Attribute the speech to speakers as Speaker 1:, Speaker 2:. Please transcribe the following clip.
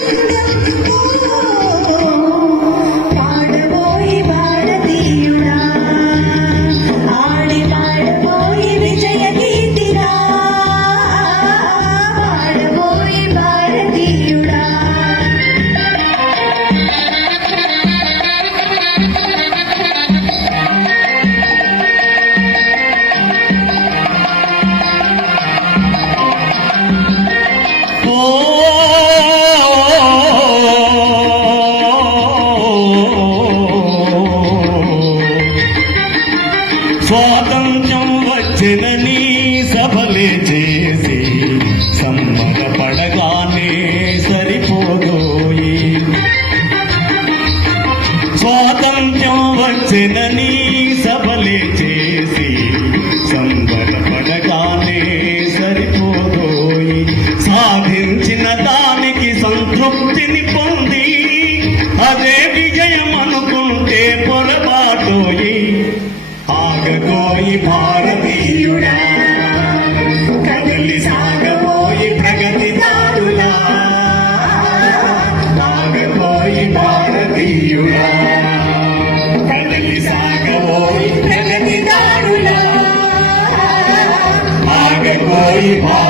Speaker 1: Thank you.
Speaker 2: స్వాతంత్ర్యం వచ్చినని సభలే చేసి సంబరపడగానే సరిపోదోయి స్వాతంత్ర్యం వచ్చినని సభలే చేసి సంబరపడగానే సరిపోదోయి సాధించిన దానికి సంతృప్తిని సాగబోయి భారతీయుడా. కదలి సాగబోయి ప్రగతి దారులా సాగబోయి భారతీయుడా. కదలి సాగబోయి ప్రగతి దారులా సాగబోయి భారత